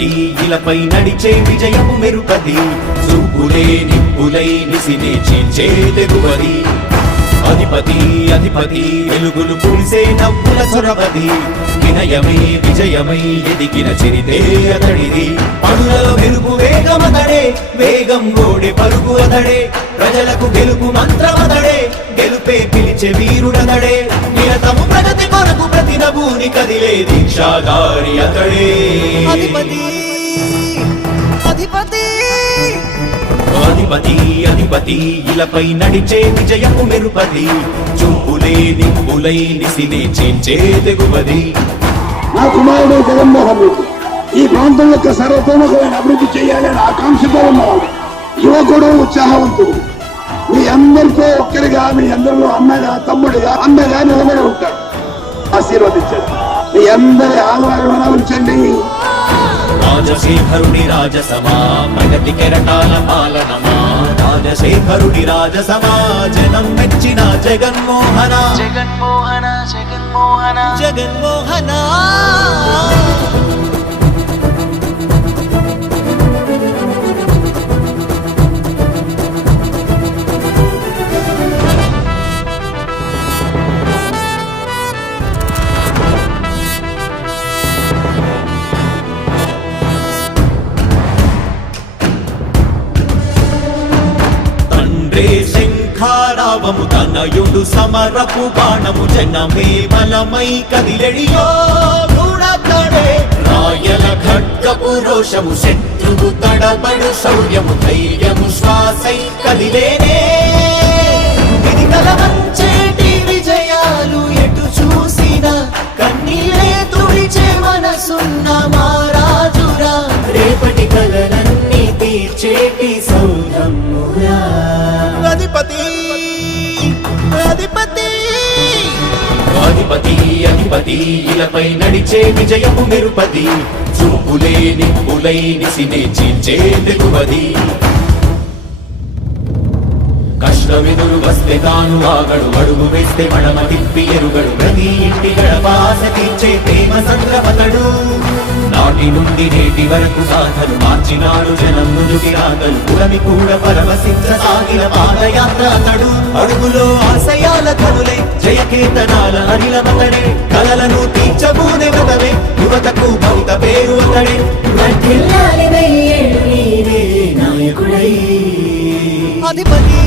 అధిపతి ఇలపై నడిచే విజయపు మెరుపది చూపులే నిప్పులై నిసినే చీల్చే తెగువది అధిపతి అధిపతి వెలుగులు పూసే నవ్వుల చొరవది వినయమై విజయమై ఎదిగిన చరితే అతడిది పనులలో మెరుపు వేగమతడే వేగం గోడే పరుగు అతడే ప్రజలకు గెలుపు మంత్రమతడే గెలుపే పిలిచే వీరుడతడే నిరతము ప్రగతి కొరకు ప్రతి నభూని కదిలే దీక్షాధారి అతడే అధిపతి అధిపతి అధిపతి అధిపతి ఇలపై నడిచే విజయపు మెరుపది చూపులే నిప్పులై నిసినే చీల్చే తెగువది నా కుమారుడు జగన్మోహన్ రెడ్డి ఈ ప్రాంతం యొక్క సర్వతోముఖమైన అభివృద్ధి చేయాలని ఆకాంక్షతో ఉన్నవాడు యువకుడు ఉత్సాహవంతుడు మీ అందరితో ఒక్కరిగా మీ అందరిలో అన్నగా తమ్ముడిగా అన్నగా నిలబడి ఉంటాడు ఆశీర్వదించండి మీ అందరి ఆహ్వానం ఉంచండి రాజశేఖరుడి రాజసమా ప్రగతి కెరటాల పాలనమా రాజశేఖరుడి రాజసమా జనం మెచ్చిన జగన్మోహన జగన్మోహన జగన్మోహన జగన్మోహన శంఖారావము తనయుడు సమరపు బాణము జనమే బలమై కదిలెడియో గూడతడే రాయల ఖడ్గపు రోషము శత్రువు తడబడు శౌర్యము ధైర్యము శ్వాసై కదిలేనే ఇది కలవంచేటి విజయాలు ఎటు చూసిన కన్నీలే తుడిచే మనసున్న మారాజురా రేపటి కలలన్నీ తీర్చేటి సౌరమ్మురా అధిపతి అధిపతి అధిపతి అధిపతి ఇలపై నడిచే విజయపు మెరుపది చూపులే నిప్పులై నిసినే చీల్చే తెగువది కష్టమెదురు వస్తే తాను ఆగడు అడుగు వేస్తే మడమ తిప్పి ఎరుగడు ప్రతి ఇంటి గడపాస తీర్చే ప్రేమ సంద్రపతడు నాటి నుండి నేటి వరకు సాధలు మార్చినాడు జనం నుదుటి రాగలు పురమి కూడా పరవశించసాగిన పాదయాత్ర అతడు అడుగులో ఆశయాల కనులే జయకేతనాల అనిలమతడే కలలను తీర్చబూనే వ్రతమే యువతకు భవిత పేరు అతడే అధిపతి